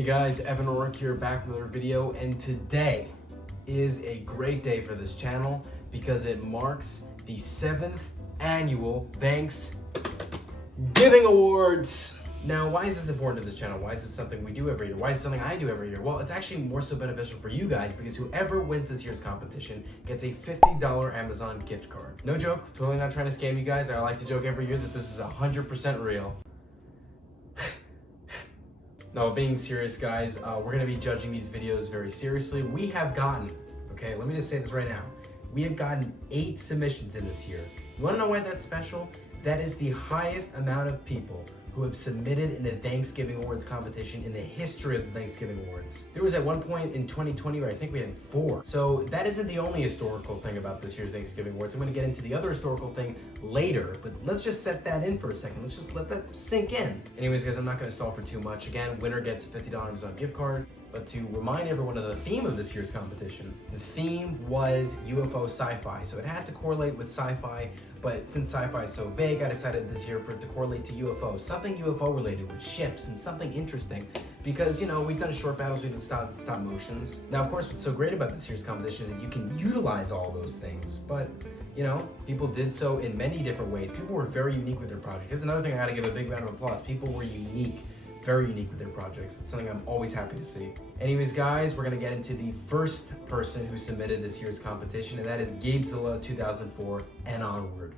Hey guys, Evan O'Rourke here, back with another video, and today is a great day for this channel because it marks the 7th annual Thanksgiving Awards. Now, why is this important to this channel? Why is this something we do every year? Why is it something I do every year? Well, it's actually more so beneficial for you guys because whoever wins this year's competition gets a $50 Amazon gift card. No joke, totally not trying to scam you guys. I like to joke every year that this is 100% real. No, being serious, guys, we're gonna be judging these videos very seriously. We have gotten, okay, let me just say this right now. We have gotten 8 submissions in this year. You wanna know why that's special? That is the highest amount of people who have submitted in a Thanksgiving Awards competition in the history of the Thanksgiving Awards. There was at one point in 2020 where I think we had 4. So that isn't the only historical thing about this year's Thanksgiving Awards. I'm gonna get into the other historical thing later, but let's just set that in for a second. Let's just let that sink in. Anyways, guys, I'm not gonna stall for too much. Again, winner gets a $50 Amazon gift card. But to remind everyone of the theme of this year's competition, the theme was UFO sci-fi. So it had to correlate with sci-fi, but since sci-fi is so vague, I decided this year for it to correlate to UFO. Something UFO related with ships and something interesting. Because, you know, we've done short battles, we've done stop motions. Now, of course, what's so great about this year's competition is that you can utilize all those things. But, you know, people did so in many different ways. People were very unique with their project. That's another thing I gotta give a big round of applause. People were unique. Very unique with their projects. It's something I'm always happy to see. Anyways, guys, we're gonna get into the first person who submitted this year's competition, and that is Gabezilla 2004 and onward.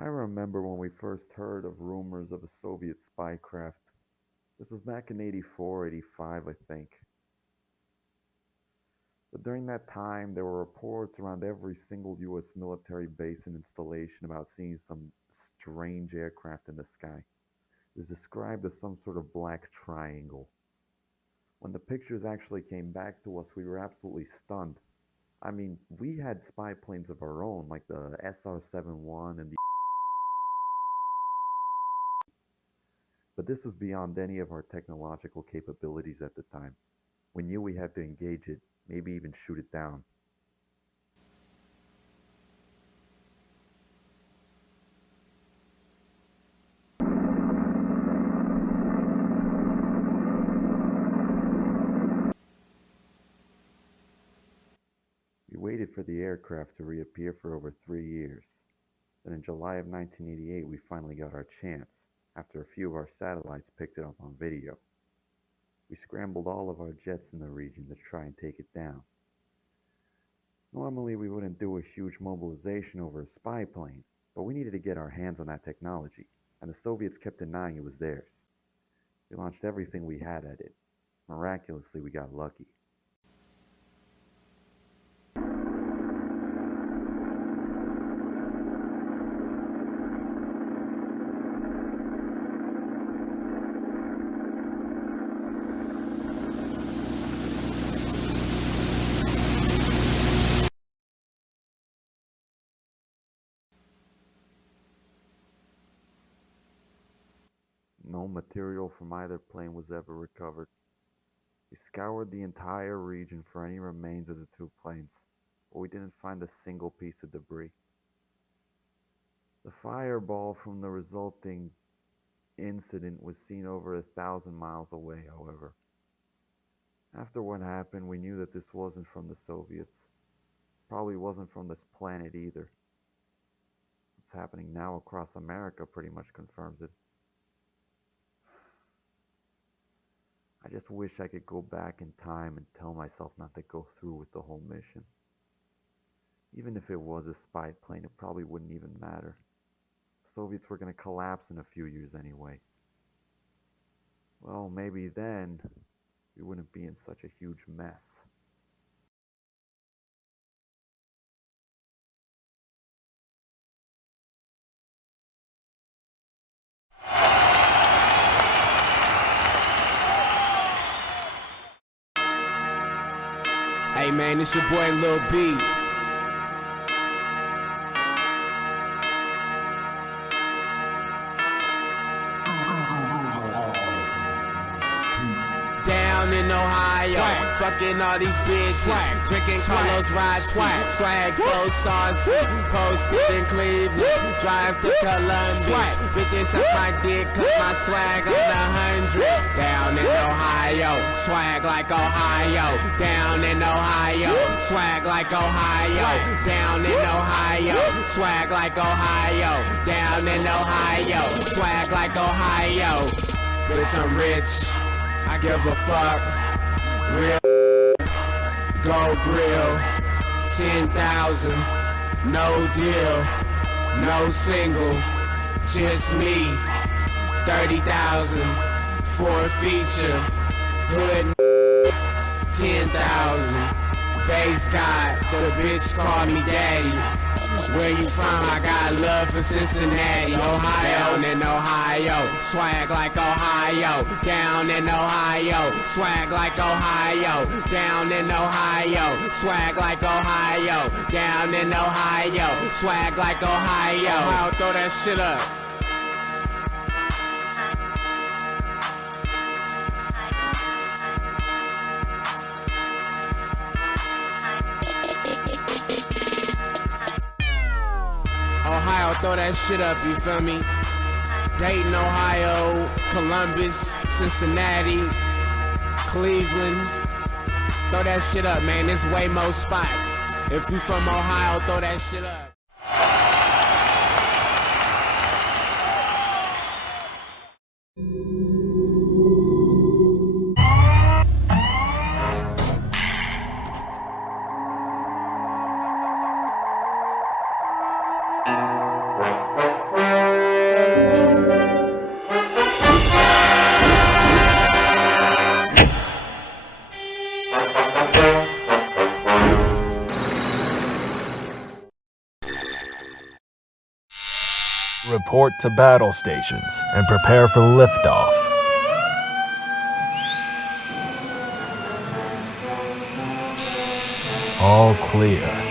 I remember when we first heard of rumors of a Soviet spy craft. This was back in 84, 85, I think. But during that time, there were reports around every single US military base and installation about seeing some strange aircraft in the sky. It was described as some sort of black triangle. When the pictures actually came back to us, we were absolutely stunned. I mean, we had spy planes of our own, like the SR-71 and the but this was beyond any of our technological capabilities at the time. We knew we had to engage it, maybe even shoot it down. aircraft to reappear for over 3 years. Then in July of 1988, we finally got our chance, after a few of our satellites picked it up on video. We scrambled all of our jets in the region to try and take it down. Normally, we wouldn't do a huge mobilization over a spy plane, but we needed to get our hands on that technology, and the Soviets kept denying it was theirs. We launched everything we had at it. Miraculously, we got lucky. No material from either plane was ever recovered. We scoured the entire region for any remains of the two planes, but we didn't find a single piece of debris. The fireball from the resulting incident was seen over 1,000 miles away, however. After what happened, we knew that this wasn't from the Soviets. Probably wasn't from this planet either. What's happening now across America pretty much confirms it. I just wish I could go back in time and tell myself not to go through with the whole mission. Even if it was a spy plane, it probably wouldn't even matter. The Soviets were going to collapse in a few years anyway. Well, maybe then we wouldn't be in such a huge mess. Hey man, it's your boy Lil B. Down in Ohio, fucking all these bitches, drinking Carlos Rossi, swag so saucy, posted in Cleveland, drive to Columbus, bitches suck my dick, cut my swag on 100. Down in Ohio, swag like Ohio, down in Ohio, swag like Ohio, down in Ohio, swag like Ohio, down in Ohio, swag like Ohio. Bitch, I'm rich. I give a fuck. Real Go Grill 10,000. No deal. No single. Just me. 30,000. For a feature. Hood 10,000. Base God. The bitch called me daddy. Where you from? I got love for Cincinnati, Ohio. Down in Ohio, swag like Ohio. Down in Ohio, swag like Ohio. Down in Ohio, swag like Ohio. Down in Ohio, swag like Ohio. Ohio, throw that shit up. Ohio, throw that shit up, you feel me? Dayton, Ohio, Columbus, Cincinnati, Cleveland. Throw that shit up, man. There's way more spots. If you from Ohio, throw that shit up. Report to battle stations and prepare for liftoff. All clear.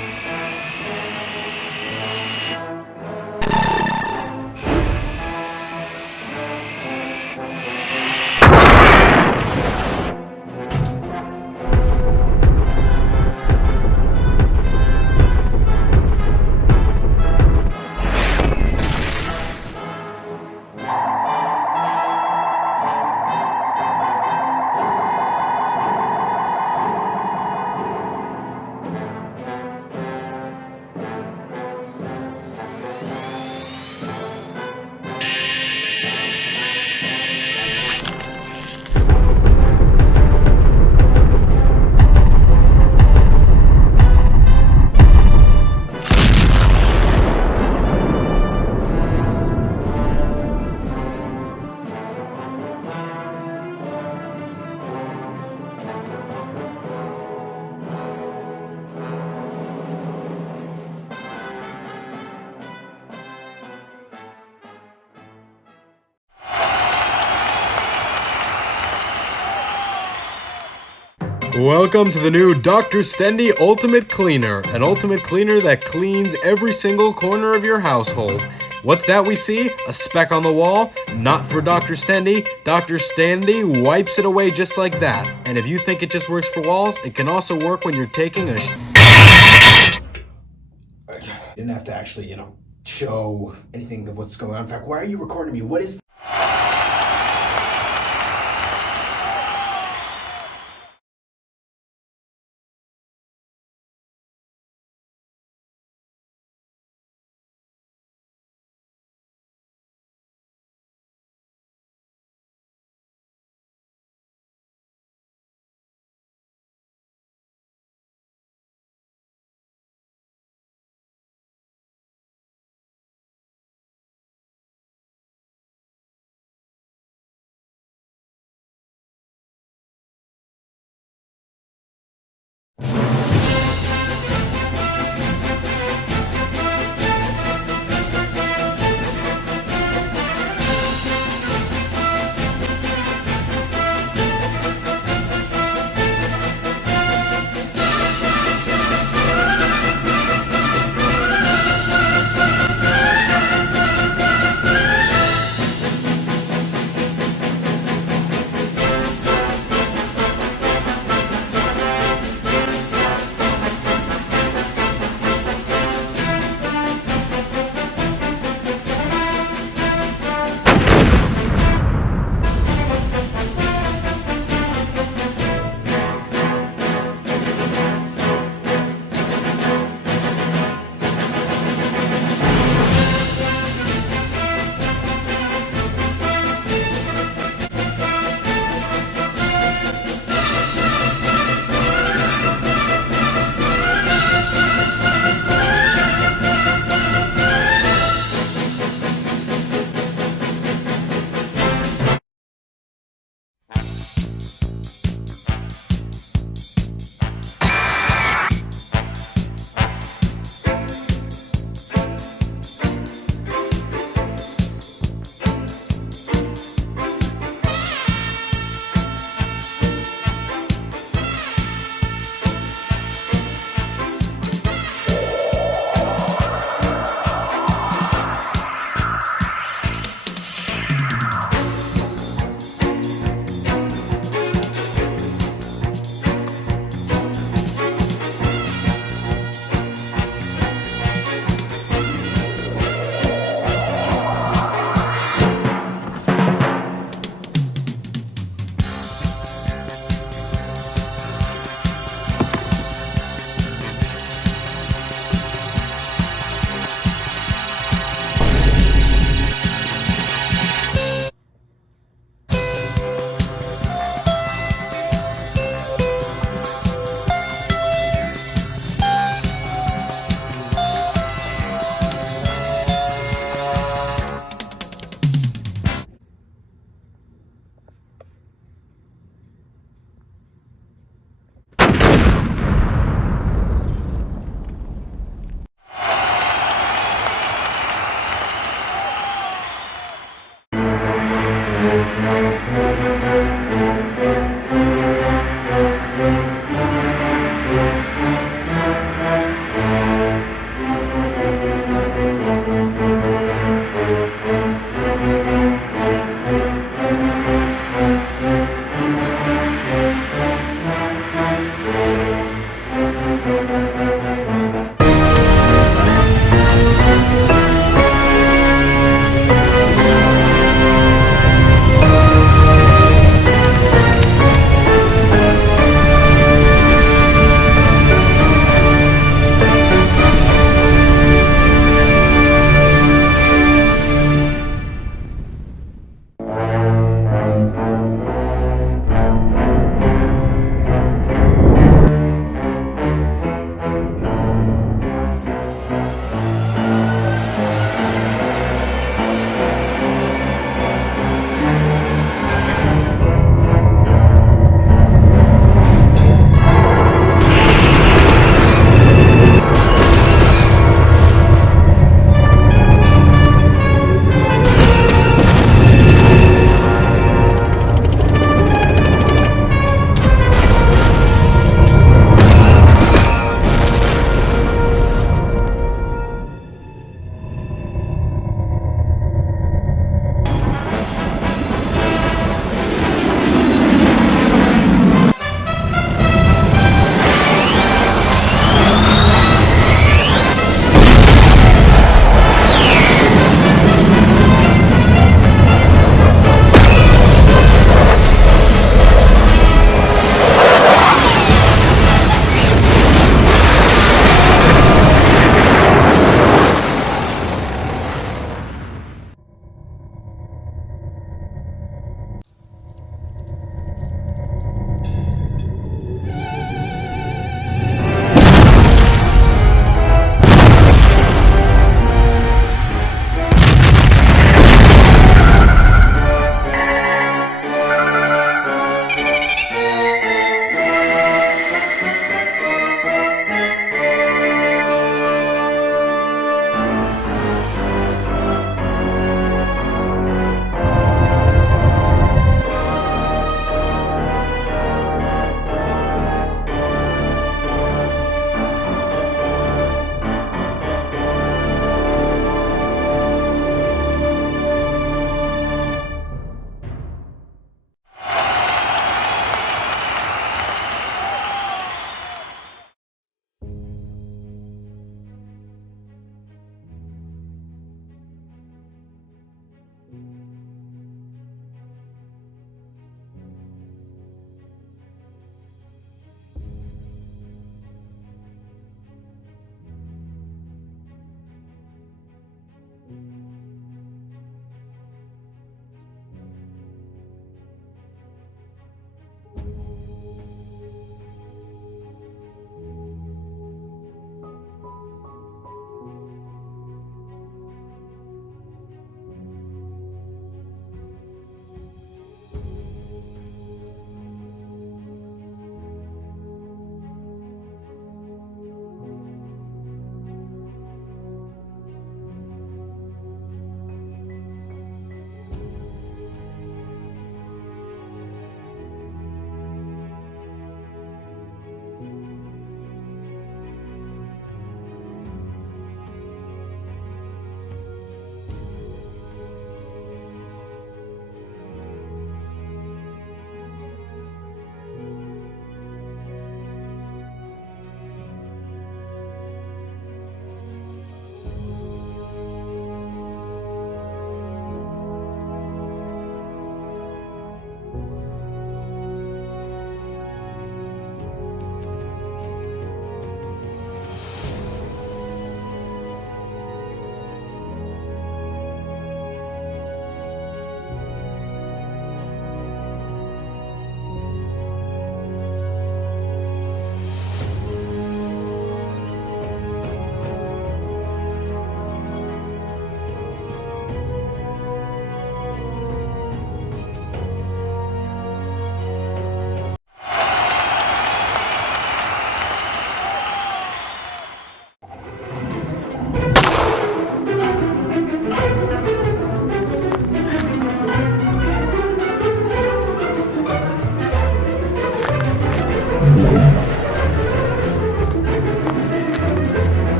Welcome to the new Dr. Stendy Ultimate Cleaner, an ultimate cleaner that cleans every single corner of your household. What's that we see? A speck on the wall? Not for Dr. Stendy. Dr. Stendy wipes it away just like that. And if you think it just works for walls, it can also work when you're taking a Didn't have to actually, show anything of what's going on. In fact, why are you recording me? What is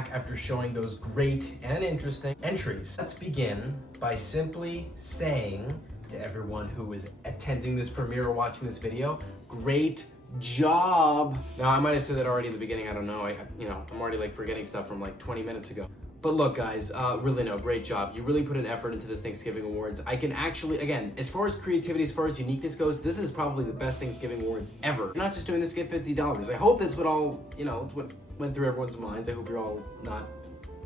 back after showing those great and interesting entries. Let's begin by simply saying to everyone who is attending this premiere or watching this video, great job. Now, I might have said that already in the beginning, I don't know. I'm already like forgetting stuff from like 20 minutes ago. But look, guys, really no, great job. You really put an effort into this Thanksgiving Awards. I can actually, again, as far as creativity, as far as uniqueness goes, this is probably the best Thanksgiving Awards ever. You're not just doing this to get $50. I hope that's what it's what went through everyone's minds. I hope you're all not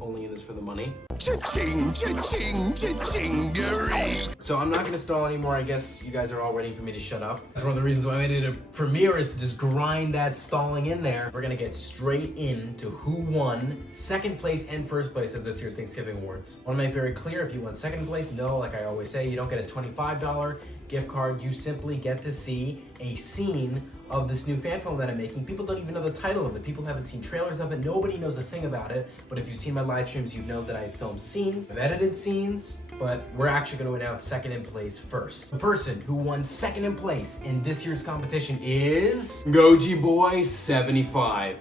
only in this for the money. Cha-ching, cha-ching, cha-chingery. So I'm not gonna stall anymore. I guess you guys are all waiting for me to shut up. That's one of the reasons why I made it a premiere, is to just grind that stalling in there. We're gonna get straight into who won second place and first place of this year's Thanksgiving Awards. I wanna make very clear, if you won second place, no, like I always say, you don't get a $25 gift card. You simply get to see a scene of this new fan film that I'm making. People don't even know the title of it. People haven't seen trailers of it. Nobody knows a thing about it. But if you've seen my live streams, you know that I filmed scenes, I've edited scenes, but we're actually going to announce second in place first. The person who won second in place in this year's competition is Goji Boy 75.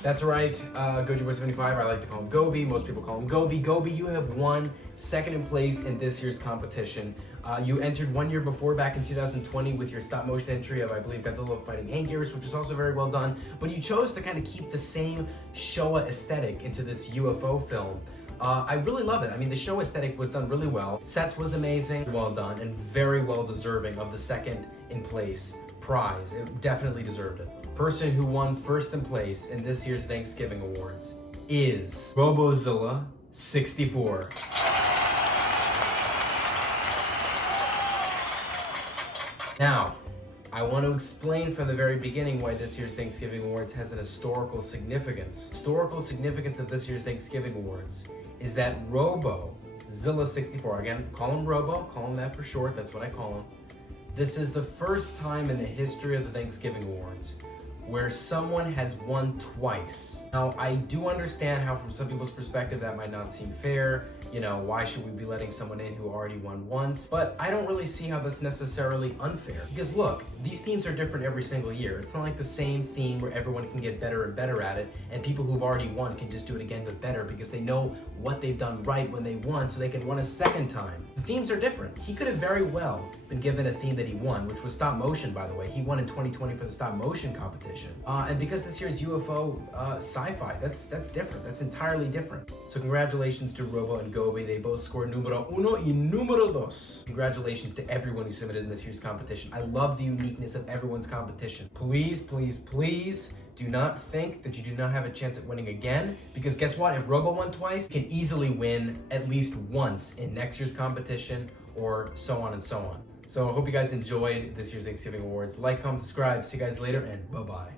That's right, Goji Boy 75, I like to call him Gobi, most people call him Gobi. Gobi, you have won second in place in this year's competition. You entered 1 year before, back in 2020, with your stop motion entry of, I believe, Godzilla fighting Anguirus, which is also very well done, but you chose to kind of keep the same Showa aesthetic into this UFO film. I really love it. I mean, the show aesthetic was done really well. Sets was amazing, well done, and very well deserving of the second in place prize. It definitely deserved it. Person who won first in place in this year's Thanksgiving Awards is Robozilla 64. Now, I want to explain from the very beginning why this year's Thanksgiving Awards has an historical significance. Historical significance of this year's Thanksgiving Awards is that Robozilla 64, again, call him Robo, call him that for short, that's what I call him. This is the first time in the history of the Thanksgiving Awards where someone has won twice. Now, I do understand how from some people's perspective that might not seem fair. You know, why should we be letting someone in who already won once? But I don't really see how that's necessarily unfair. Because look, these themes are different every single year. It's not like the same theme where everyone can get better and better at it, and people who've already won can just do it again but better because they know what they've done right when they won, so they can win a second time. The themes are different. He could have very well been given a theme that he won, which was stop motion, by the way. He won in 2020 for the stop motion competition. And because this year's UFO sci-fi, that's different. That's entirely different. So congratulations to Robo and Gobi. They both scored numero uno y numero dos. Congratulations to everyone who submitted in this year's competition. I love the uniqueness of everyone's competition. Please, please, please do not think that you do not have a chance at winning again, because guess what? If Robo won twice, you can easily win at least once in next year's competition, or so on and so on. So I hope you guys enjoyed this year's Thanksgiving Awards. Like, comment, subscribe. See you guys later, and bye-bye.